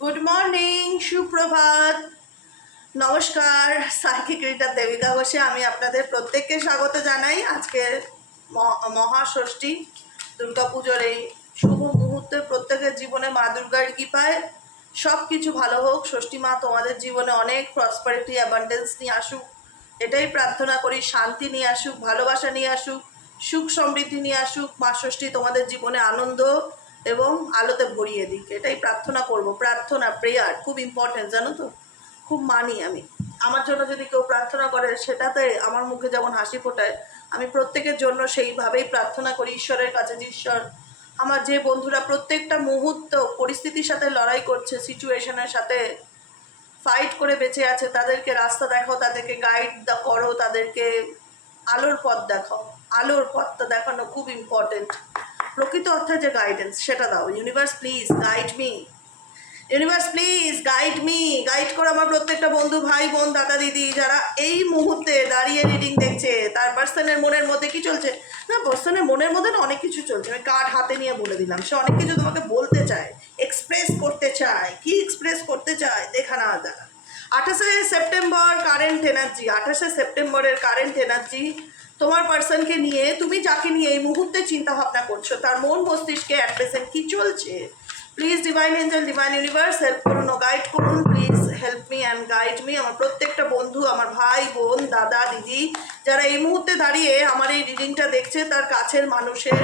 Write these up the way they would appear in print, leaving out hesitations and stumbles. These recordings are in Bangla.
গুড মর্নিং, সুপ্রভাত, নমস্কার। সাইকিক রিডার দেবিকা ঘোষে আমি আপনাদের প্রত্যেককে স্বাগত জানাই। আজকের মহাষষ্ঠী দুর্গাপুজোর এই শুভ মুহূর্তে প্রত্যেকের জীবনে মা দুর্গার কৃপায় সব কিছু ভালো হোক। ষষ্ঠী মা তোমাদের জীবনে অনেক প্রসপারিটি অ্যাবান্ডেন্স নিয়ে আসুক, এটাই প্রার্থনা করি। শান্তি নিয়ে আসুক, ভালোবাসা নিয়ে আসুক, সুখ সমৃদ্ধি নিয়ে আসুক। মা ষষ্ঠী তোমাদের জীবনে আনন্দ এবং আলোতে ভরিয়ে দিক, এটাই প্রার্থনা করব। প্রার্থনা, প্রেয়ার খুব ইম্পর্টেন্ট, জানো তো, খুব মানি আমি। আমার জন্য যদি কেউ প্রার্থনা করে সেটাতে আমার মুখে যেমন হাসি ফোটায়, আমি প্রত্যেকের জন্য সেইভাবেই প্রার্থনা করি ঈশ্বরের কাছে যে ঈশ্বর আমার যে বন্ধুরা প্রত্যেকটা মুহূর্ত পরিস্থিতির সাথে লড়াই করছে, সিচুয়েশনের সাথে ফাইট করে বেঁচে আছে, তাদেরকে রাস্তা দেখাও, তাদেরকে গাইড করো, তাদেরকে আলোর পথ দেখাও। আলোর পথটা দেখানো খুব ইম্পর্টেন্ট। প্রকৃত অর্থে যে গাইডেন্স সেটা দাও। Universe please guide me, universe please guide me. Guide করো আমার প্রত্যেকটা বন্ধু, ভাই বোন, দাদা দিদি যারা এই মুহূর্তে দাঁড়িয়ে রিডিং দেখছে। তার পার্সনের মনের মধ্যে কি চলছে না, পার্সনের মনের মধ্যে না অনেক কিছু চলছে। আমি কার্ড হাতে নিয়ে বলে দিলাম, সে অনেক কিছু তোমাকে বলতে চায়, এক্সপ্রেস করতে চায়। কি এক্সপ্রেস করতে চায় দেখা না দেখা। 28শে সেপ্টেম্বর কারেন্ট এনার্জি, 28শে সেপ্টেম্বরের কারেন্ট এনার্জি তোমার পার্সনকে নিয়ে, তুমি যাকে নিয়ে এই মুহূর্তে চিন্তা ভাবনা করছো তার মন মস্তিষ্কে অ্যাট প্রেজেন্ট কী চলছে। Please divine angel, divine universe help করুন ও গাইড করুন। Please help me and guide me. আমার প্রত্যেকটা বন্ধু, আমার ভাই বোন, দাদা দিদি যারা এই মুহূর্তে দাঁড়িয়ে আমার এই রিডিংটা দেখছে, তার কাছের মানুষের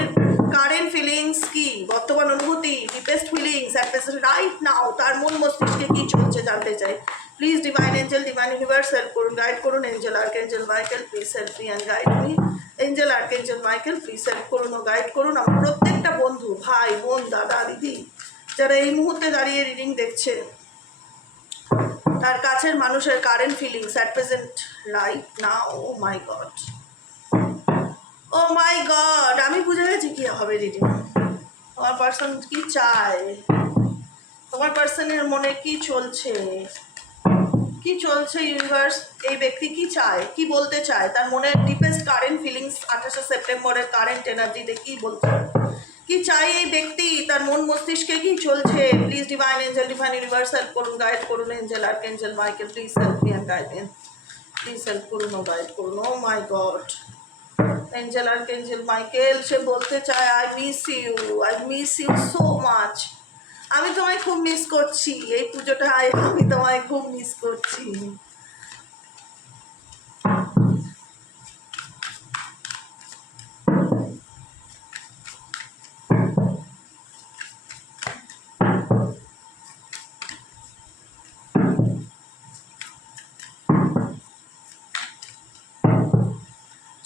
কারেন্ট ফিলিংস কি, বর্তমান অনুভূতি, deepest feelings at present right now, তার মন মস্তিষ্কে কী চলছে জানতে চাই। Please divine angel, divine universe help করুন, গাইড করুন। Angel archangel Michael please help me and guide me. Angel archangel Michael please help করুন ও গাইড করুন আমার প্রত্যেকটা বন্ধু, ভাই বোন, দাদা দিদি যারা এই মুহূর্তে দাঁড়িয়ে রিডিং দেখছে, তার কাছের মানুষের current feelings at present right now. Oh my god, oh my god, আমি বুঝে গেছি কি হবে রিডিং। তোমার পার্সন কি চায়, তোমার পার্সনের মনে কি চলছে, কি চলছে ইউনিভার্স, এই ব্যক্তি কি চায়, কি বলতে চায়, তার মনের ডিপেস্ট কারেন্ট ফিলিংস 28শে সেপ্টেম্বরের কারেন্ট এনার্জিতে কি বলতে, কি চাই এই ব্যক্তি, তার মন মস্তিষ্কে কি চলছে। Please divine angel, divine universe help করুন, গাইড করুন। Angel archangel Michael please help me and guide me. Please help করুন ও গাইড করুন। Oh my God, angel archangel Michael সে বলতে চায় I miss you, I miss you so much. আমি তোমায় খুব মিস করছি, এই পুজোটায় আমি তোমায় খুব মিস করছি।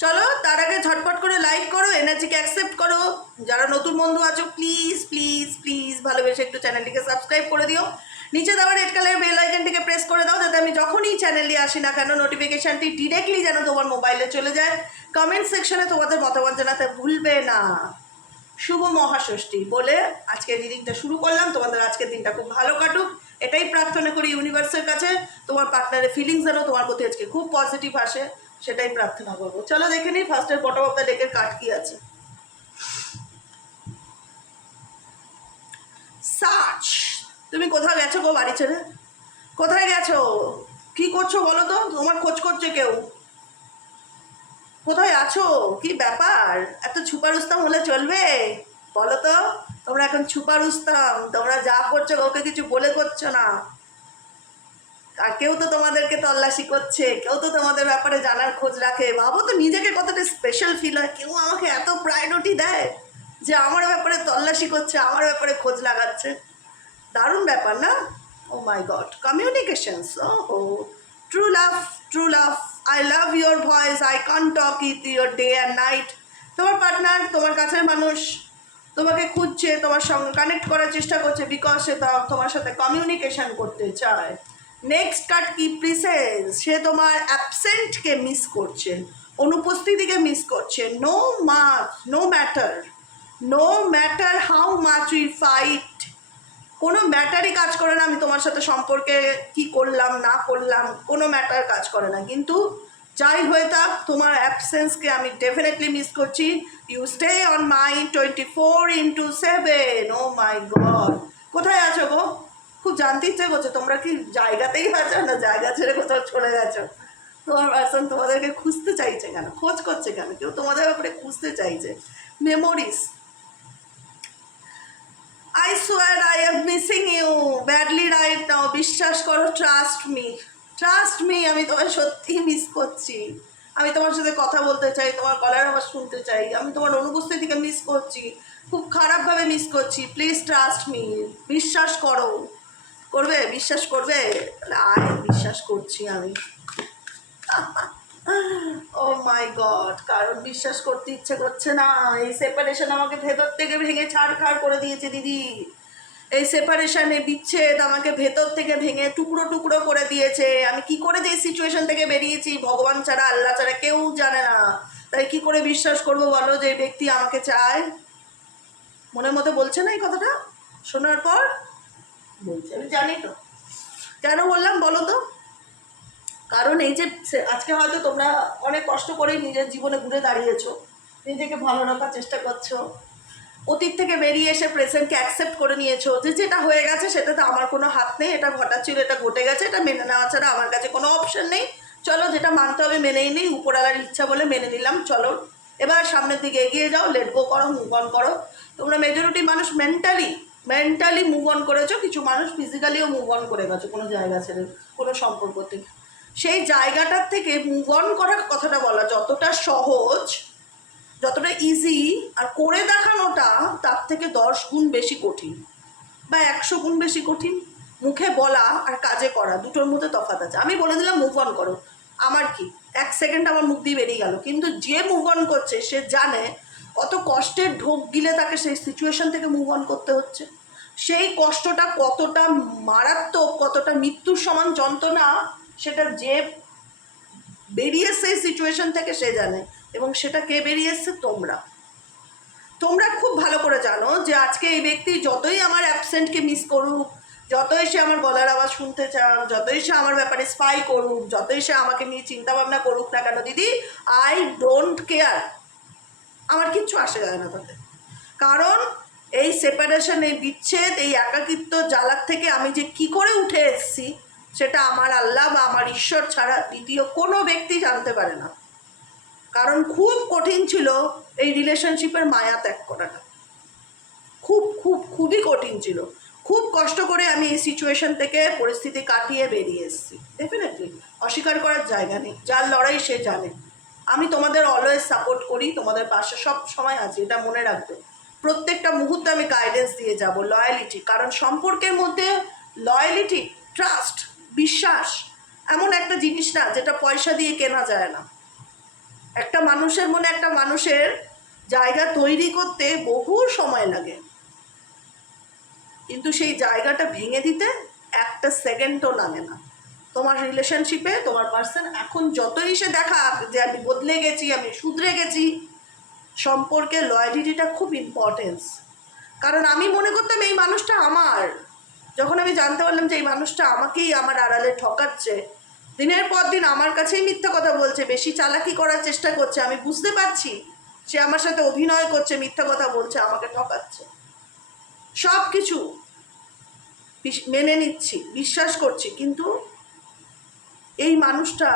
চলো তার আগে ঝটপট করে লাইক করো, এনার্জিকে অ্যাকসেপ্ট করো। যারা নতুন বন্ধু আছো প্লিজ প্লিজ প্লিজ ভালোবেসে একটু চ্যানেলটিকে সাবস্ক্রাইব করে দিও। নিচে দেওয়া রেড কালারের বেল আইকনটিকে প্রেস করে দাও, যাতে আমি যখনই চ্যানেলে আসি না কেন নোটিফিকেশানটি ডিরেক্টলি যেন তোমার মোবাইলে চলে যায়। কমেন্ট সেকশনে তোমাদের মতামত জানাতে ভুলবে না। শুভ মহাষষ্ঠী বলে আজকে রিডিংটা শুরু করলাম। তোমাদের আজকের দিনটা খুব ভালো কাটুক, এটাই প্রার্থনা করি ইউনিভার্সের কাছে। তোমার পার্টনারের ফিলিংস যেন তোমার প্রতি আজকে খুব পজিটিভ আসে, সেটাই প্রার্থনা করবো। চলো দেখে নিই ফার্স্টের বটম অফ দ্য ডেকের কার্ড কি আছে। সার্চ, তুমি কোথাও গেছো গো বাড়ি ছেড়ে? কোথায় গেছো, কি করছো বলো তো? তোমার খোঁজ করছে কেউ, কোথায় আছো, কি ব্যাপার? এত ছুপারুস্তাম হলে চলবে? বলো তো, তোমরা এখন ছুপারুস্তাম, তোমরা যা করছো কাউকে কিছু বলে করছো না। আর কেউ তো তোমাদেরকে তল্লাশি করছে, কেউ তো তোমাদের ব্যাপারে জানার খোঁজ রাখে। ভাবো তো নিজেকে কতটা স্পেশাল ফিল হয়, কেউ আমাকে এত প্রায়োরিটি দেয় যে আমার ব্যাপারে তল্লাশি করছে, আমার ব্যাপারে খোঁজ লাগাচ্ছে। দারুণ ব্যাপার না? Oh my God, communications, oh true love, true love. I love your voice, I can't talk with your day and night. তোমার পার্টনার, তোমার কাছের মানুষ তোমাকে খুঁজছে, তোমার সঙ্গে কানেক্ট করার চেষ্টা করছে, বিকজ সে তোমার সাথে কমিউনিকেশন করতে চায়। নেক্সট কার্ড কি, প্রিসেন্স, সে তোমার অ্যাবসেন্টকে মিস করছে, অনুপস্থিতিকে মিস করছে। No much, no matter, no matter how much we fight, কোনো ম্যাটারই কাজ করে না আমি তোমার সাথে সম্পর্কে কি করলাম না করলাম, কোনো ম্যাটার কাজ করে না। কিন্তু যাই হয়ে থাক, তোমার অ্যাবসেন্সকে আমি ডেফিনেটলি মিস করছি। You stay on my 24/7। Oh my god, কোথায় আছো গো? খুব জানতে ইচ্ছে করছে তোমরা কি জায়গাতেই আছো না জায়গা ছেড়ে কোথাও চলে গেছো? তোমার পার্সন তোমাদেরকে খুঁজতে চাইছে কেন, খোঁজ করছে কেন, কেউ তোমাদের ব্যাপারে খুঁজতে চাইছে। Memories. I swear I am missing you badly right now. বিশ্বাস করো, ট্রাস্ট মি, আমি তোমার সত্যিই মিস করছি। আমি তোমার সাথে কথা বলতে চাই, তোমার গলার আওয়াজ শুনতে চাই, আমি তোমার অনুপস্থিতিকে মিস করছি, খুব খারাপভাবে মিস করছি। প্লিজ ট্রাস্ট মি, বিশ্বাস করো। করবে? বিশ্বাস করবে? আয়, বিশ্বাস করছি আমি। ও মাই গড, কারণ বিশ্বাস করতে ইচ্ছে করছে না। এই সেপারেশন আমাকে ভেতর থেকে ভেঙে ছাড়খাড় করে দিয়েছে দিদি। এই সেপারেশনে বিচ্ছেদ আমাকে ভেতর থেকে ভেঙে টুকরো টুকরো করে দিয়েছে। আমি কি করে যে সিচুয়েশন থেকে বেরিয়েছি ভগবান ছাড়া, আল্লাহ ছাড়া কেউ জানে না। তাই কি করে বিশ্বাস করবো বলো যে ব্যক্তি আমাকে চায়? মনের মধ্যে বলছে না এই কথাটা? শোনার পর বলছে, আমি জানি তো কেন বললাম বলো তো। কারণ এই যে আজকে হয়তো তোমরা অনেক কষ্ট করে নিজের জীবনে ঘুরে দাঁড়িয়েছো, নিজেকে ভালো রাখার চেষ্টা করছো, অতীত থেকে বেরিয়ে এসে প্রেজেন্টকে অ্যাকসেপ্ট করে নিয়েছো যে যেটা হয়ে গেছে সেটাতে আমার কোনো হাত নেই, এটা ঘটাচ্ছিল, এটা ঘটে গেছে, এটা মেনে নেওয়া ছাড়া আমার কাছে কোনো অপশন নেই। চলো, যেটা মানতে হবে মেনেই নিই, উপরওয়ালার ইচ্ছা বলে মেনে নিলাম, চলো এবার সামনের দিকে এগিয়ে যাও, লেট গো করো, মুভ অন করো। তোমরা মেজরিটি মানুষ মেন্টালি মুভ অন করেছো, কিছু মানুষ ফিজিক্যালিও মুভ অন করে গেছো কোনো জায়গা ছেড়ে, কোনো সম্পর্ক থেকে। সেই জায়গাটার থেকে মুভ অন করার কথাটা বলা যতটা সহজ, যতটা ইজি, আর করে দেখানোটা তার থেকে 10 গুণ বেশি কঠিন বা 100 গুণ বেশি কঠিন। মুখে বলা আর কাজে করা দুটোর মধ্যে তফাৎ আছে। আমি বলে দিলাম মুভ অন করো, আমার কি 1 সেকেন্ড আমার মুখ দিয়ে বেরিয়ে গেল, কিন্তু যে মুভ অন করছে সে জানে কত কষ্টের ঢোক গিলে তাকে সেই সিচুয়েশন থেকে মুভ অন করতে হচ্ছে, সেই কষ্টটা কতটা মারাত্মক, কতটা মৃত্যুর সমান যন্ত্রণা, সেটা যে বেরিয়ে সেই সিচুয়েশন থেকে সে জানে। এবং সেটা কে বেরিয়ে এসছে? তোমরা খুব ভালো করে জানো যে আজকে এই ব্যক্তি যতই আমার অ্যাবসেন্টকে মিস করুক, যতই সে আমার গলার আওয়াজ শুনতে চাক, যতই সে আমার ব্যাপারে স্পাই করুক, যতই সে আমাকে নিয়ে চিন্তাভাবনা করুক না কেন দিদি, আই ডোন্ট কেয়ার। আমার কিচ্ছু আসে যায় না তাতে। কারণ এই সেপারেশন, এই বিচ্ছেদ, এই একাকিত্ব জ্বালার থেকে আমি যে কি করে উঠে এসেছি সেটা আমার আল্লাহ বা আমার ঈশ্বর ছাড়া দ্বিতীয় কোনো ব্যক্তি জানতে পারে না। কারণ খুব কঠিন ছিল এই রিলেশনশিপের মায়া ত্যাগ করাটা, খুবই কঠিন ছিল। খুব কষ্ট করে আমি এই সিচুয়েশন থেকে পরিস্থিতি কাটিয়ে বেরিয়ে এসেছি। ডেফিনেটলি অস্বীকার করার জায়গা নেই, যার লড়াই সে জানে। আমি তোমাদের অলওয়েজ সাপোর্ট করি, তোমাদের পাশে সব সময় আছি, এটা মনে রাখবে। প্রত্যেকটা মুহূর্তে আমি গাইডেন্স দিয়ে যাব। লয়ালিটি, কারণ সম্পর্কের মধ্যে লয়ালিটি, ট্রাস্ট, বিশ্বাস এমন একটা জিনিস না যেটা পয়সা দিয়ে কেনা যায় না। একটা মানুষের মনে একটা মানুষের জায়গা তৈরি করতে বহু সময় লাগে, কিন্তু সেই জায়গাটা ভেঙে দিতে 1 সেকেন্ডও লাগে না। তোমার রিলেশনশিপে তোমার পার্সন এখন যতই সে দেখা যে আমি বদলে গেছি, আমি শুধরে গেছি, সম্পর্কে লয়ালিটিটা খুব ইম্পর্টেন্স। কারণ আমি মনে করতাম এই মানুষটা আমার, যখন আমি জানতে পারলাম যে এই মানুষটা আমাকেই আমার আড়ালে ঠকাচ্ছে, দিনের পর দিন আমার কাছেই মিথ্যা কথা বলছে, বেশি চালাকি করার চেষ্টা করছে, আমি বুঝতে পারছি সে আমার সাথে অভিনয় করছে, মিথ্যা কথা বলছে, আমাকে ঠকাচ্ছে, সব কিছু মেনে নিচ্ছি, বিশ্বাস করছি, কিন্তু এই মানুষটা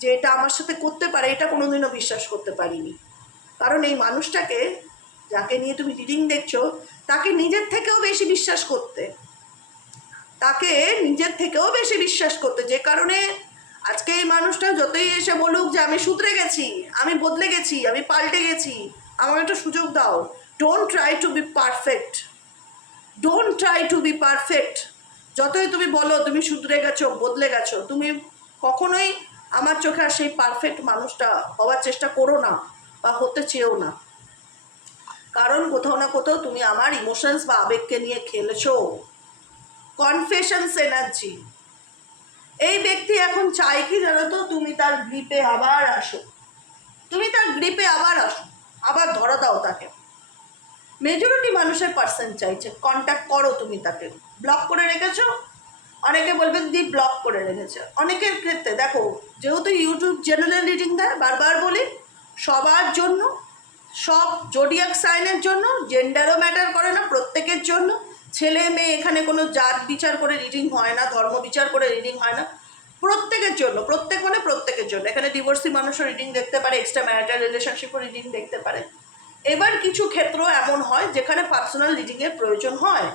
যে এটা আমার সাথে করতে পারে এটা কোনোদিনও বিশ্বাস করতে পারিনি। কারণ এই মানুষটাকে, যাকে নিয়ে তুমি রিডিং দেখছো, তাকে নিজের থেকেও বেশি বিশ্বাস করতে, যে কারণে আজকে এই মানুষটা যতই এসে বলুক যে আমি শুধরে গেছি, আমি বদলে গেছি, আমি পাল্টে গেছি, আমাকে একটা সুযোগ দাও। Don't try to be perfect. যতই তুমি বলো তুমি শুধরে গেছো, বদলে গেছো, তুমি কখনোই আমার চোখে আর সেই পারফেক্ট মানুষটা হওয়ার চেষ্টা করো না বা হতে চেয়েও না। কারণ কোথাও না কোথাও তুমি আমার ইমোশনস বা আবেগকে নিয়ে খেলেছো। Confessions energy. এই ব্যক্তি এখন চাই কি জানো তো, তুমি তার গ্রিপে আবার আসো, আবার ধরা দাও তাকে। মেজরিটি মানুষের পার্সেন্ট চাইছে কন্ট্যাক্ট করো, তুমি তাকে ব্লক করে রেখেছো। অনেকে বলবে দিদি ব্লক করে রেখেছে। অনেকের ক্ষেত্রে দেখো, যেহেতু ইউটিউব জেনারেল রিডিং দেয়, বারবার বলি সবার জন্য, সব জোডিয়াক সাইনের জন্য, জেন্ডারও ম্যাটার করে না, প্রত্যেকের জন্য ছেলে মেয়ে এখানে কোনো জাত বিচার করে রিডিং হয় না, ধর্ম বিচার করে রিডিং হয় না, প্রত্যেকের জন্য, প্রত্যেক মানে প্রত্যেকের জন্য। এখানে ডিভোর্সি মানুষও রিডিং দেখতে পারে, এক্সট্রা ম্যারিটাল রিলেশনশিপও রিডিং দেখতে পারে। এবার কিছু ক্ষেত্র এমন হয় যেখানে পার্সোনাল রিডিংয়ের প্রয়োজন হয়,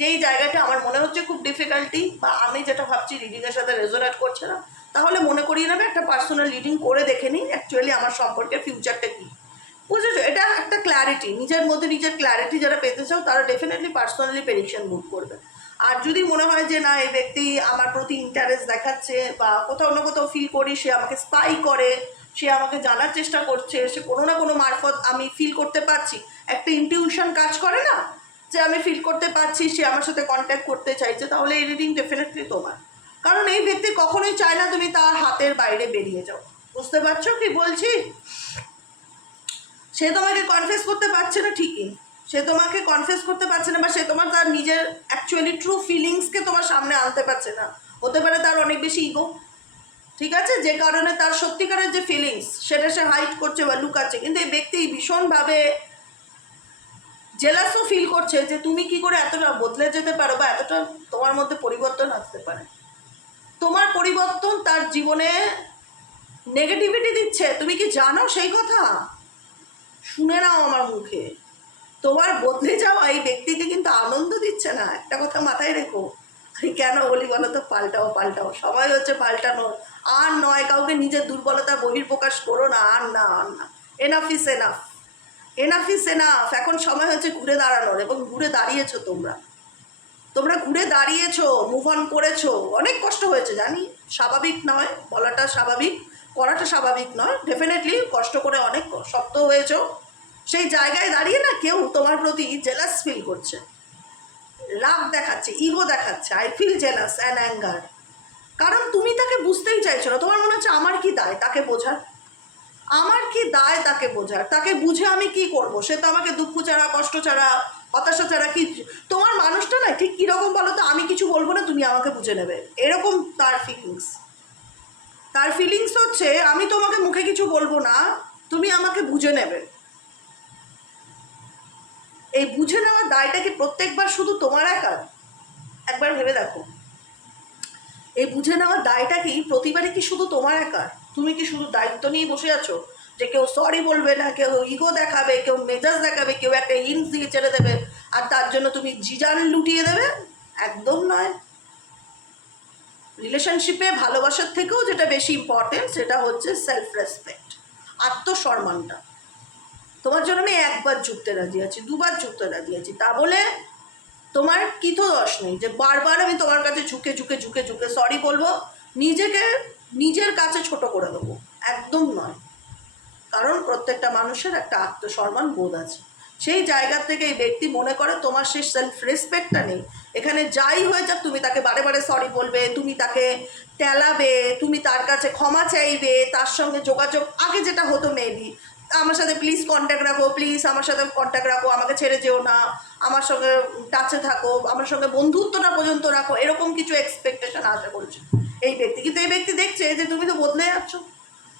যেই জায়গাটা আমার মনে হচ্ছে খুব ডিফিকাল্টি বা আমি যেটা ভাবছি রিডিংয়ের সাথে রেজোনেট করছে না, তাহলে মনে করিয়ে নেবে একটা পার্সোনাল রিডিং করে দেখে নিই অ্যাকচুয়ালি আমার সম্পর্কের ফিউচারটা কী। বুঝেছো? এটা একটা ক্ল্যারিটি, নিজের মধ্যে নিজের ক্ল্যারিটি যারা পেতে চাও তারা ডেফিনেটলি পার্সোনালি প্রেডিকশন বুক করবে। আর যদি মনে হয় যে না এই ব্যক্তি আমার প্রতি ইন্টারেস্ট দেখাচ্ছে বা কোথাও না কোথাও ফিল করি সে আমাকে স্পাই করে, সে আমাকে জানার চেষ্টা করছে, সে কোনো না কোনো মারফত আমি ফিল করতে পারছি, একটা ইনটিউশন কাজ করে না, যে আমি ফিল করতে পারছি সে আমার সাথে কন্ট্যাক্ট করতে চাইছে, তাহলে এই রিডিং ডেফিনেটলি তোমার। কারণ এই ব্যক্তি কখনোই চায় না তুমি তার হাতের বাইরে বেরিয়ে যাও। বুঝতে পারছো কি বলছি? সে তোমাকে কনফেস করতে পারছে না ঠিকই, সে তোমাকে কনফেস করতে পারছে না বা সে তোমার তার নিজের অ্যাকচুয়ালি ট্রু ফিলিংসকে তোমার সামনে আনতে পারছে না। হতে পারে তার অনেক বেশি ইগো, ঠিক আছে, যে কারণে তার সত্যিকারের যে ফিলিংস সেটা সে হাইড করছে বা লুকাচ্ছে। কিন্তু এই ব্যক্তি ভীষণভাবে জেলাসও ফিল করছে যে তুমি কি করে এতটা বদলে যেতে পারো বা এতটা তোমার মধ্যে পরিবর্তন আসতে পারে। তোমার পরিবর্তন তার জীবনে নেগেটিভিটি দিচ্ছে, তুমি কি জানো সেই কথা? শুনে নাও আমার মুখে, তোমার বদলে যাওয়া এই ব্যক্তিকে কিন্তু আনন্দ দিচ্ছে না। একটা কথা মাথায় রেখো, আমি কেন বলি বলো তো, পাল্টাও পাল্টাও, সবাই হচ্ছে পাল্টানোর। আর নয়, কাউকে নিজের দুর্বলতা বহির্প্রকাশ করো না, আর না আর না, enough is enough, enough is enough. এখন সময় হচ্ছে ঘুরে দাঁড়ানোর, এবং ঘুরে দাঁড়িয়েছো তোমরা, তোমরা ঘুরে দাঁড়িয়েছো, মুভ অন করেছো। অনেক কষ্ট হয়েছে জানি, স্বাভাবিক নয় বলাটা, স্বাভাবিক করাটা স্বাভাবিক নয়, ডেফিনেটলি কষ্ট করে অনেক শক্ত হয়েছো। সেই জায়গায় দাঁড়িয়ে না কেউ তোমার প্রতি জেলাস ফিল করছে, রাগ দেখাচ্ছে, ইগো দেখাচ্ছে, I feel jealous and anger. কারণ তুমি তাকে বুঝতেই চাইছো না, তোমার মনে হচ্ছে আমার কি দায় তাকে বোঝার, আমার কি দায় তাকে বোঝার, তাকে বুঝে আমি কি করব, সে তো আমাকে দুঃখ ছাড়া, কষ্ট ছাড়া, হতাশা ছাড়া কি। তোমার মানুষটা না ঠিক কীরকম বলো তো, আমি কিছু বলবো না তুমি আমাকে বুঝে নেবে, এরকম তার ফিলিংস। তার ফিলিংস হচ্ছে আমি তোমাকে মুখে কিছু বলবো না, তুমি আমাকে বুঝে নেবে। এই বুঝে নেওয়ার দায়টা কি প্রত্যেকবার শুধু তোমার একার? একবার ভেবে দেখো, এই বুঝে নেওয়ার দায়টা কি প্রতিবারই কি শুধু তোমার একার? তুমি কি শুধু দায়িত্ব নিয়ে বসে আছো যে কেউ সরি বলবে না, কেউ ইগো দেখাবে, কেউ মেজাজ দেখাবে, কেউ একটা হিন্স দিয়ে ছেড়ে দেবে আর তার জন্য তুমি জিজান লুটিয়ে দেবে? একদম নয়। রিলেশনশিপে ভালোবাসার থেকেও যেটা বেশি ইম্পর্টেন্ট সেটা হচ্ছে সেলফ রেসপেক্ট, আত্মসম্মানটা। তোমার জন্য আমি একবার ঝুঁকতে রাজি আছি, দুবার ঝুঁকতে রাজি আছি, তা বলে তোমার কি তো দোষ নেই যে বারবার আমি তোমার কাছে ঝুঁকে ঝুঁকে ঝুঁকে ঝুঁকে সরি বলবো, নিজেকে নিজের কাছে ছোট করে দেবো। একদম নয়। কারণ প্রত্যেকটা মানুষের একটা আত্মসম্মান বোধ আছে, সেই জায়গা থেকে এই ব্যক্তি মনে করে তোমার সেই সেলফ রেসপেক্টটা নেই। এখানে যাই হয়ে যাক তুমি তাকে বারে বারে সরি বলবে, তুমি তাকে তেলাবে, তুমি তার কাছে ক্ষমা চাইবে, তার সঙ্গে যোগাযোগ আগে যেটা হতো মেবি, আমার সাথে প্লিজ কন্ট্যাক্ট রাখো, প্লিজ আমার সাথে কন্ট্যাক্ট রাখো, আমাকে ছেড়ে যেও না, আমার সঙ্গে টাচে থাকো, আমার সঙ্গে বন্ধুত্বটা পর্যন্ত রাখো, এরকম কিছু এক্সপেকটেশন আশা করছে এই ব্যক্তি। কিন্তু এই ব্যক্তি দেখছে যে তুমি তো বদলে যাচ্ছ,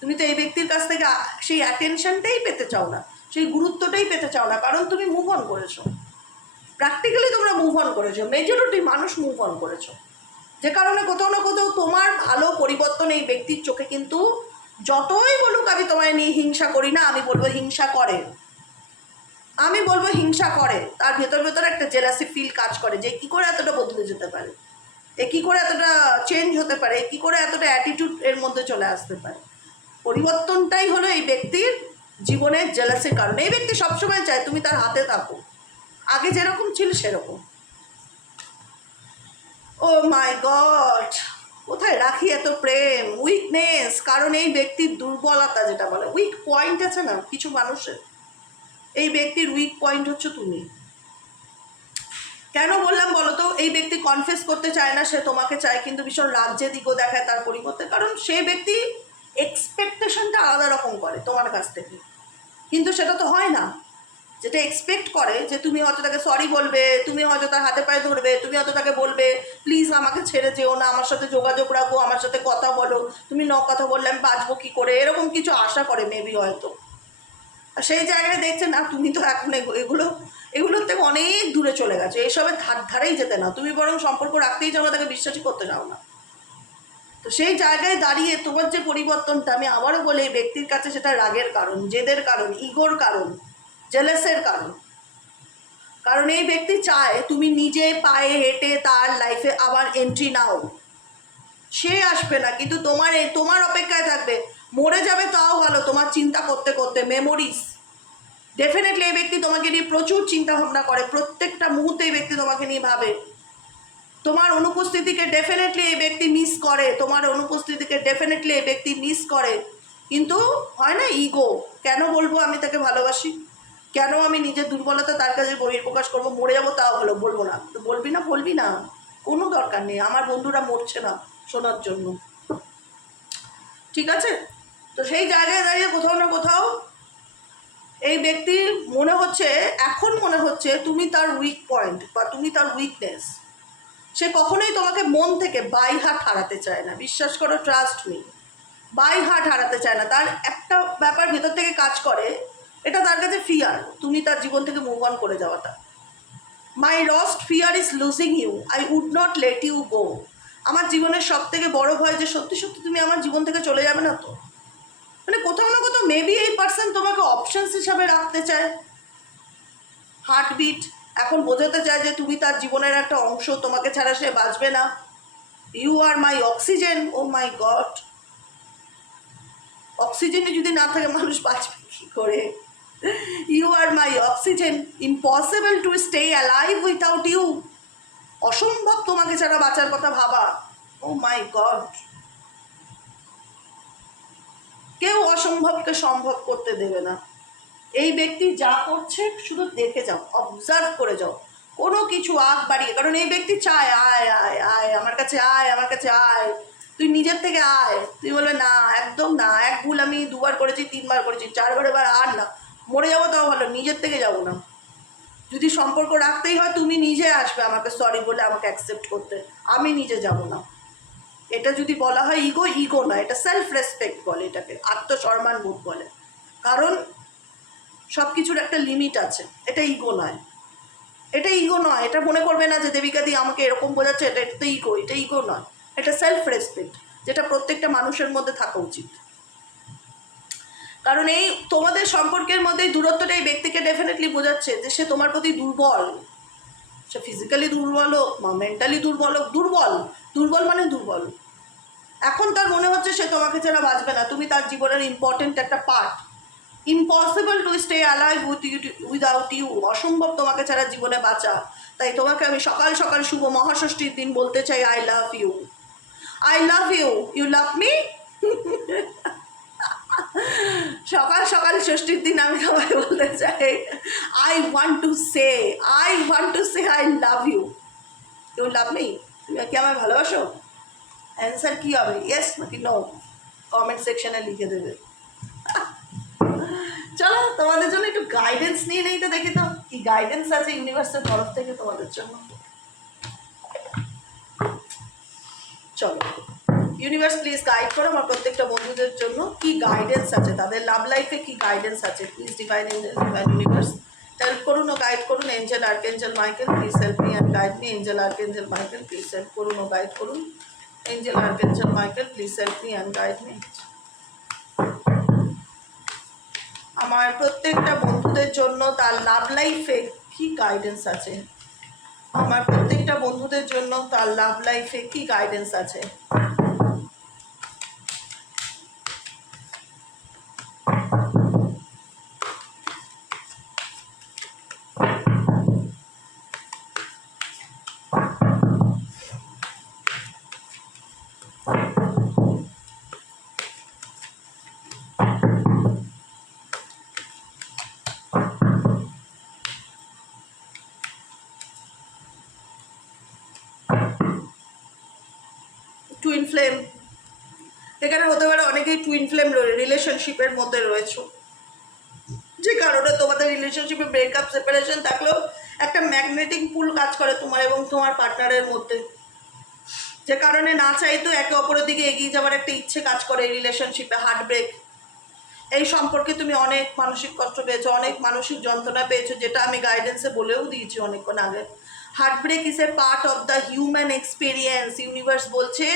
তুমি তো এই ব্যক্তির কাছ থেকে সেই অ্যাটেনশনটাই পেতে চাও না, সেই গুরুত্বটাই পেতে চাও না, কারণ তুমি মুভ অন করেছো। প্র্যাকটিক্যালি তোমরা মুভ অন করেছো, মেজরিটি মানুষ মুভ অন করেছো, যে কারণে কোথাও না কোথাও তোমার ভালো পরিবর্তন এই ব্যক্তির চোখে কিন্তু, যতই বলুক আমি তোমায় নিয়ে হিংসা করি না, আমি বলবো হিংসা করে, আমি বলবো হিংসা করে। তার ভেতর ভেতর একটা জেলাসি ফিল কাজ করে যে কী করে এতটা বদলে যেতে পারে, এ কী করে এতটা চেঞ্জ হতে পারে, কী করে এতটা অ্যাটিটিউড এর মধ্যে চলে আসতে পারে। পরিবর্তনটাই হলো এই ব্যক্তির জীবনের জেলাসির কারণে। এই ব্যক্তি সবসময় চায় তুমি তার হাতে থাকো, আগে যেরকম ছিল সেরকম। ও মাই গড, কোথায় রাখি এত প্রেম? উইকনেস। কারণ এই ব্যক্তির দুর্বলতা, যেটা বলে উইক পয়েন্ট আছে না কিছু মানুষের, এই ব্যক্তির উইক পয়েন্ট হচ্ছে তুমি। কেন বললাম বলো তো? এই ব্যক্তি কনফেস করতে চায় না সে তোমাকে চায়, কিন্তু ভীষণ রাজ্যে দিকও দেখায় তার পরিবর্তে। কারণ সেই ব্যক্তি এক্সপেকটেশনটা আলাদা রকম করে তোমার কাছ থেকে, কিন্তু সেটা তো হয় না। যেটা এক্সপেক্ট করে যে তুমি হয়তো তাকে সরি বলবে, তুমি হয়তো তার হাতে পায়ে ধরবে, তুমি হয়তো তাকে বলবে প্লিজ আমাকে ছেড়ে যেও না, আমার সাথে যোগাযোগ রাখো, আমার সাথে কথা বলো, তুমি কথা বললে আমি বাঁচবো কী করে, এরকম কিছু আশা করে মেবি হয়তো। আর সেই জায়গায় দেখছে না তুমি তো এখন এগুলোর থেকে অনেক দূরে চলে গেছে, এইসবের ধারেই যেতে না, তুমি বরং সম্পর্ক রাখতেই যাও না, তাকে বিশ্বাসই করতে যাও না। তো সেই জায়গায় দাঁড়িয়ে তোমার যে পরিবর্তনটা, আমি আবারও বলি, এই ব্যক্তির কাছে সেটা রাগের কারণ, জেদের কারণ, ইগোর কারণ, জেলাসের কারণ। কারণ এই ব্যক্তি চায় তুমি নিজে পায়ে হেঁটে তার লাইফে আবার এন্ট্রি নাও। সে আসবে না, কিন্তু তোমার অপেক্ষায় থাকবে। মরে যাবে তাও ভালো, তোমার চিন্তা করতে করতে। মেমোরিজ ডেফিনেটলি এই ব্যক্তি তোমাকে নিয়ে প্রচুর চিন্তা ভাবনা করে, প্রত্যেকটা মুহূর্তে এই ব্যক্তি তোমাকে নিয়ে ভাবে। তোমার অনুপস্থিতিকে ডেফিনেটলি এই ব্যক্তি মিস করে, তোমার অনুপস্থিতিকে ডেফিনেটলি এই ব্যক্তি মিস করে। কিন্তু হয় না ইগো, কেন বলবো আমি তাকে ভালোবাসি, কেন আমি নিজের দুর্বলতা তার কাছে বহিঃপ্রকাশ করবো, মরে যাবো তাও হলো, বলবো না। তো বলবি না, কোনো দরকার নেই, আমার বন্ধুরা মরছে না শোনার জন্য, ঠিক আছে? তো সেই জায়গায় দাঁড়িয়ে কোথাও না কোথাও এই ব্যক্তির এখন মনে হচ্ছে তুমি তার উইক পয়েন্ট বা তুমি তার উইকনেস। সে কখনোই তোমাকে মন থেকে বাই হার্ট হারাতে চায় না, বিশ্বাস করো, ট্রাস্ট মি, বাই হার্ট হারাতে চায় না। তার একটা ব্যাপার ভেতর থেকে কাজ করে, এটা তার কাছে ফিয়ার, তুমি তার জীবন থেকে মুভ অন করে যাওয়াটা। My lost fear is losing you, I would not let you go. আমার জীবনের সব থেকে বড় ভয় যে সত্যি সত্যি তুমি আমার জীবন থেকে চলে যাবে না তো। মানে কোথাও না কোথাও মেবি এই পার্সন তোমাকে অপশনস হিসাবে রাখতে চায়। হার্টবিট এখন বোঝাতে চায় যে তুমি তার জীবনের একটা অংশ, তোমাকে ছাড়া সে বাঁচবে না। You are my oxygen. Oh my god, অক্সিজেনে যদি না থাকে মানুষ বাঁচবে কী করে? You are my oxygen, impossible to stay alive without you. অসম্ভব তোমাকে ছাড়া বাঁচার কথা ভাবা। ও মাই গড, কেউ অসম্ভবকে সম্ভব করতে দেবে না। এই ব্যক্তি যা করছে শুধু দেখে যাও, অবজার্ভ করে যাও, কোনো কিছু আগ বাড়িয়ে। কারণ এই ব্যক্তি চায় আয় আয় আয় আমার কাছে আয়, আমার কাছে আয়, তুই নিজের থেকে আয়। তুই বলবে না, একদম না, এক ভুল আমি 2বার করেছি, 3বার করেছি, 4বার, এবার আর না, মরে যাবো তাও ভালো, নিজের থেকে যাবো না। যদি সম্পর্ক রাখতেই হয় তুমি নিজে আসবে আমাকে সরি বলে, আমাকে অ্যাকসেপ্ট করতে, আমি নিজে যাব না। এটা যদি বলা হয় ইগো, ইগো না, এটা সেলফ রেসপেক্ট বলে, এটাকে আত্মসম্মান বোধ বলে। কারণ সব কিছুর একটা লিমিট আছে, এটা ইগো নয়, এটা ইগো নয়। এটা মনে করবে না যে দেবিকা দি আমাকে এরকম বোঝাচ্ছে, এটা তো ইগো, এটা ইগো নয়, এটা সেলফ রেসপেক্ট, যেটা প্রত্যেকটা মানুষের মধ্যে থাকা উচিত। কারণ এই তোমাদের সম্পর্কের মধ্যে দূরত্বটা এই ব্যক্তিকে ডেফিনেটলি বোঝাচ্ছে যে সে তোমার প্রতি দুর্বল। সে ফিজিক্যালি দুর্বল হোক বা মেন্টালি দুর্বল হোক, দুর্বল মানে দুর্বল। এখন তার মনে হচ্ছে সে তোমাকে ছাড়া বাঁচবে না, তুমি তার জীবনের ইম্পর্টেন্ট একটা part. Impossible to stay alive without you, অসম্ভব তোমাকে ছাড়া জীবনে বাঁচা। তাই তোমাকে আমি সকাল সকাল শুভ মহাষষ্ঠীর দিন বলতে চাই, I love you, I love you, you love me. সকাল সকাল ষষ্ঠীর দিন আমি তোমাকে বলতে চাই, I want to say I love you, you love me. তুমি কি আমায় ভালোবাসো? অ্যান্সার কী হবে, ইয়েস নাকি নো? কমেন্ট সেকশনে লিখে দেবে। চলো তোমাদের জন্য একটু গাইডেন্স নিয়ে নেই, তো দেখি তো কি গাইডেন্স আছে ইউনিভার্সের তরফ থেকে তোমাদের জন্য। চলো ইউনিভার্স প্লিজ গাইড করো আমার প্রত্যেকটা বন্ধুদের জন্য, কি গাইডেন্স আছে তাদের লাভ লাইফে, কি গাইডেন্স আছে। Please divine angel, divine universe help করুন ও গাইড করুন। Angel archangel Michael please help me and guide me. Angel archangel Michael please help করুন ও গাইড করুন। Angel archangel Michael please help me and guide me. আমার প্রত্যেকটা বন্ধুদের জন্য তার লাভ লাইফে কি গাইডেন্স আছে, আমার প্রত্যেকটা বন্ধুদের জন্য তার লাভ লাইফে কি গাইডেন্স আছে। টুইন ফ্লেম, এখানে হতে পারে অনেকেই টুইন ফ্লেম রিলেশনশিপের মধ্যে রয়েছে, যে কারণে তোমাদের রিলেশনশিপে ব্রেকআপ সেপারেশন থাকলেও একটা ম্যাগনেটিক পুল কাজ করে তোমার এবং তোমার পার্টনারের মধ্যে, যে কারণে না চাইতো একে অপরের দিকে এগিয়ে যাওয়ার একটা ইচ্ছে কাজ করে রিলেশনশিপে। হার্ট ব্রেক, এই সম্পর্কে তুমি অনেক মানসিক কষ্ট পেয়েছো, অনেক মানসিক যন্ত্রণা পেয়েছো, যেটা আমি গাইডেন্সে বলেও দিয়েছি অনেকক্ষণ আগে। Heartbreak is a part of the human experience. Universe বলছে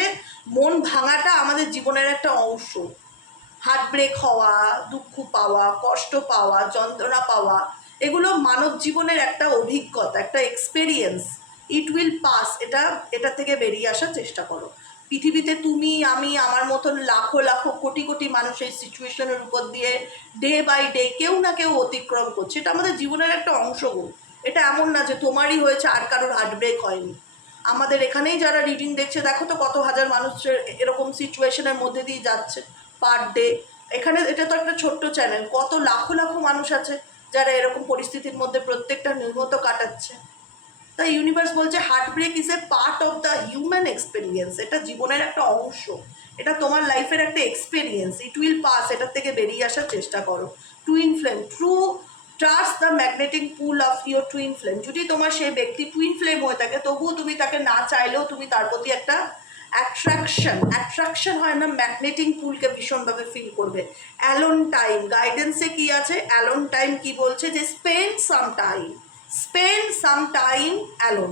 মন ভাঙাটা আমাদের জীবনের একটা অংশ। হার্টব্রেক হওয়া, দুঃখ পাওয়া, কষ্ট পাওয়া, যন্ত্রণা পাওয়া, এগুলো মানব জীবনের একটা অভিজ্ঞতা, একটা এক্সপেরিয়েন্স। It will pass. এটা থেকে বেরিয়ে আসার চেষ্টা করো। পৃথিবীতে তুমি, আমি, আমার মতন লাখো লাখো কোটি কোটি মানুষ এই সিচুয়েশনের উপর দিয়ে ডে বাই ডে কেউ না কেউ অতিক্রম করছে। এটা আমাদের জীবনের একটা অংশ গো। এটা এমন না যে তোমারই হয়েছে আর কারোর হার্টব্রেক হয়নি। আমাদের এখানেই যারা রিডিং দেখছে, দেখো তো কত হাজার মানুষ এরকম সিচুয়েশনের মধ্যে দিয়ে যাচ্ছে পার ডে। এখানে এটা তো একটা ছোট্ট চ্যানেল, কত লাখো লাখো মানুষ আছে যারা এরকম পরিস্থিতির মধ্যে প্রত্যেকটা নির্গত কাটাচ্ছে। তাই ইউনিভার্স বলছে heartbreak is a part of the human experience. এটা জীবনের একটা অংশ, এটা তোমার লাইফের একটা এক্সপিরিয়েন্স। It will pass. এটার থেকে বেরিয়ে আসার চেষ্টা করো। Twin flame, trust the magnetic pool of your twin flame. যদি তোমার সেই ব্যক্তি টুইন ফ্লেম হয়ে থাকে, তবুও তুমি তাকে না চাইলেও তুমি তার প্রতি একটা অ্যাট্রাকশন হয় না, ম্যাগনেটিক পুলকে ভীষণভাবে ফিল করবে। অ্যালোন টাইম, গাইডেন্সে কি আছে, অ্যালোন টাইম কি বলছে, যে স্পেন্ড সাম টাইম অ্যালোন।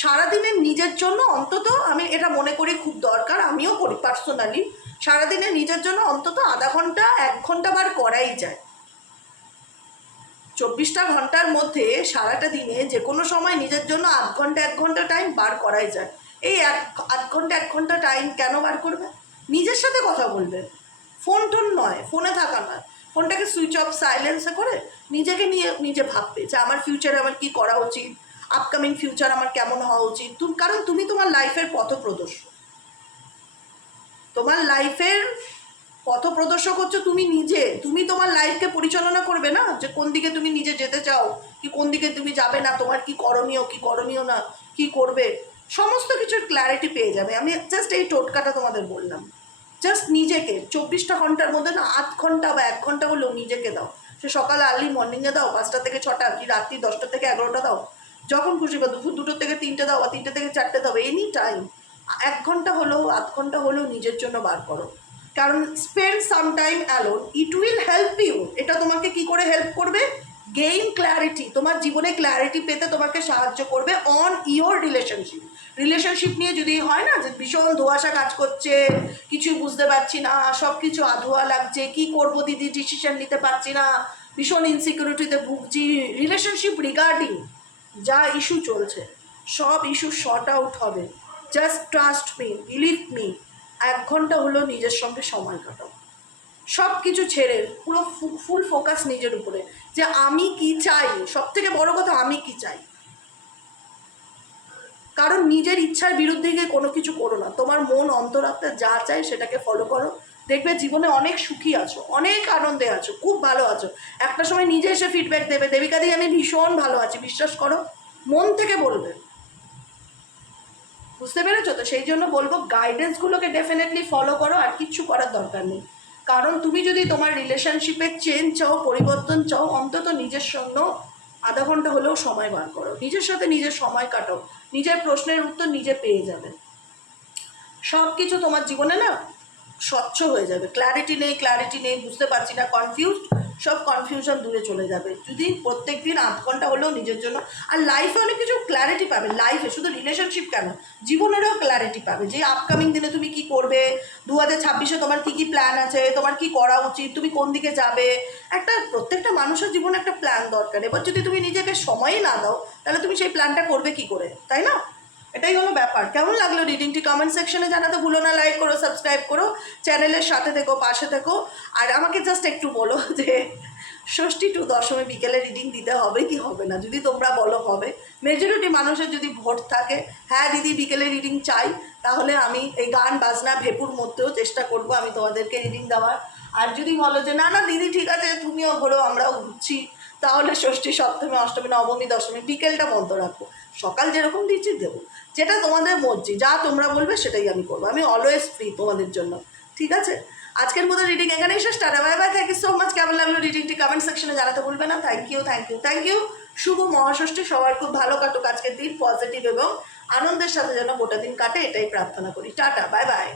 সারাদিনে নিজের জন্য অন্তত, আমি এটা মনে করি খুব দরকার, আমিও করি পার্সোনালি, সারাদিনে নিজের জন্য অন্তত আধা ঘন্টা 1 ঘন্টা বার করাই যায়। 24টা ঘন্টার মধ্যে সারাটা দিনে যে কোনো সময় নিজের জন্য আধ ঘন্টা 1 ঘন্টা টাইম বার করাই যায়। এই আধ ঘন্টা 1 ঘন্টা টাইম কেন বার করবে? নিজের সাথে কথা বলবে, ফোন টোন নয়, ফোনে থাকা নয়, ফোনটাকে সুইচ অফ সাইলেন্সে করে নিজেকে নিয়ে নিজে ভাববে যে আমার ফিউচারে আমার কী করা উচিত, আপকামিং ফিউচার আমার কেমন হওয়া উচিত। কারণ তুমি তোমার লাইফের পথপ্রদর্শক, তোমার লাইফের পথপ্রদর্শক হচ্ছে তুমি নিজে। তুমি তোমার লাইফকে পরিচালনা করবে না, যে কোন দিকে তুমি নিজে যেতে চাও, কি কোন দিকে তুমি যাবে না, তোমার কি করণীয় না, কি করবে, সমস্ত কিছুর ক্ল্যারিটি পেয়ে যাবে। আমি জাস্ট এই টোটকাটা তোমাদের বললাম। জাস্ট নিজেকে 24টা ঘন্টার মধ্যে না আধ ঘন্টা বা 1 ঘন্টা হলেও নিজেকে দাও। সে সকাল আর্লি মর্নিংয়ে দাও 5টা থেকে 6টা, কি রাত্রি 10টা থেকে 11টা দাও, যখন খুশি, বা দুপুর 2টো থেকে 3টে দাও, বা 3টে থেকে 4টে দাও, এনি টাইম 1 ঘন্টা হলেও আধ ঘন্টা হলেও নিজের জন্য বার করো। কারণ spend some time alone, it will help you. এটা তোমাকে কি করে হেল্প করবে? গেইন ক্ল্যারিটি, তোমার জীবনে ক্ল্যারিটি পেতে তোমাকে সাহায্য করবে অন ইয়োর রিলেশনশিপ নিয়ে। যদি হয় না যে ভীষণ ধোঁয়াশা কাজ করছে, কিছুই বুঝতে পারছি না, সব কিছু আধোয়া লাগছে, কি করবো দিদি, ডিসিশন নিতে পারছি না, ভীষণ ইনসিকিউরিটিতে ভুগছি, রিলেশনশিপ রিগার্ডিং যা ইস্যু চলছে সব ইস্যু শর্ট আউট হবে। Just trust me, believe me. 1 ঘন্টা হলো নিজের সঙ্গে সময় কাটাও, সব কিছু ছেড়ে পুরো ফুল ফোকাস নিজের উপরে, যে আমি কি চাই। সব থেকে বড় কথা, আমি কি চাই। কারণ নিজের ইচ্ছার বিরুদ্ধে গিয়ে কোনো কিছু করো না। তোমার মন অন্তরাত্মা যা চায় সেটাকে ফলো করো, দেখবে জীবনে অনেক সুখী আছো, অনেক আনন্দে আছো, খুব ভালো আছো। একটা সময় নিজে এসে ফিডব্যাক দেবে, দেবিকা দি আমি ভীষণ ভালো আছি, বিশ্বাস করো, মন থেকে বলবে। বুঝতে পেরেছো তো? সেই জন্য বলবো গাইডেন্সগুলোকে ডেফিনেটলি ফলো করো, আর কিচ্ছু করার দরকার নেই। কারণ তুমি যদি তোমার রিলেশনশিপের চেঞ্জ চাও, পরিবর্তন চাও, অন্তত নিজের সঙ্গে আধা ঘন্টা হলেও সময় বার করো, নিজের সাথে নিজের সময় কাটাও, নিজের প্রশ্নের উত্তর নিজে পেয়ে যাবে। সব কিছু তোমার জীবনে না স্বচ্ছ হয়ে যাবে। ক্ল্যারিটি নেই, বুঝতে পারছি না, কনফিউজড, সব কনফিউশন দূরে চলে যাবে যদি প্রত্যেক দিন আধ ঘন্টা হলেও নিজের জন্য। আর লাইফে অনেক কিছু ক্ল্যারিটি পাবে, লাইফে শুধু রিলেশনশিপ কেন, জীবনেরও ক্ল্যারিটি পাবে, যে আপকামিং দিনে তুমি কি করবে, 2026-এ তোমার কী কী প্ল্যান আছে, তোমার কি করা উচিত, তুমি কোন দিকে যাবে। প্রত্যেকটা মানুষের জীবনে একটা প্ল্যান দরকার। এবার যদি তুমি নিজেকে সময়ই না দাও, তাহলে তুমি সেই প্ল্যানটা করবে কি করে, তাই না? এটাই হলো ব্যাপার। কেমন লাগলো রিডিংটি কমেন্ট সেকশনে জানাতে ভুলো না। লাইক করো, সাবস্ক্রাইব করো, চ্যানেলের সাথে থেকো, পাশে থেকো। আর আমাকে জাস্ট একটু বলো যে ষষ্ঠী টু দশমী বিকেলে রিডিং দিতে হবে কি হবে না। যদি তোমরা বলো হবে, মেজরিটি মানুষের যদি ভোট থাকে হ্যাঁ দিদি বিকেলে রিডিং চাই, তাহলে আমি এই গান বাজনা ভেপুর মধ্যেও চেষ্টা করব আমি তোমাদেরকে রিডিং দেওয়ার। আর যদি বলো যে না না দিদি ঠিক আছে তুমিও ঘোরো আমরাও ঘুরছি, তাহলে ষষ্ঠী, সপ্তমী, অষ্টমী, নবমী, দশমী বিকেলটা বন্ধ রাখবো। সকাল যেরকম দিচ্ছি দেবো, যেটা তোমাদের মর্জি, যা তোমরা বলবে সেটাই আমি করবো। আমি অলওয়েজ ফ্রি তোমাদের জন্য, ঠিক আছে? আজকের মতো রিডিং এখানেই শেষ। Tata, bye bye, thank you so much. কেমন লাগলো রিডিংটি কমেন্ট সেকশনে জানাতে ভুলবে না। Thank you. শুভ মহাষষ্ঠী, সবার খুব ভালো কাটুক আজকের দিন, পজিটিভ এবং আনন্দের সাথে যেন গোটা দিন কাটে, এটাই প্রার্থনা করি। Tata, bye by.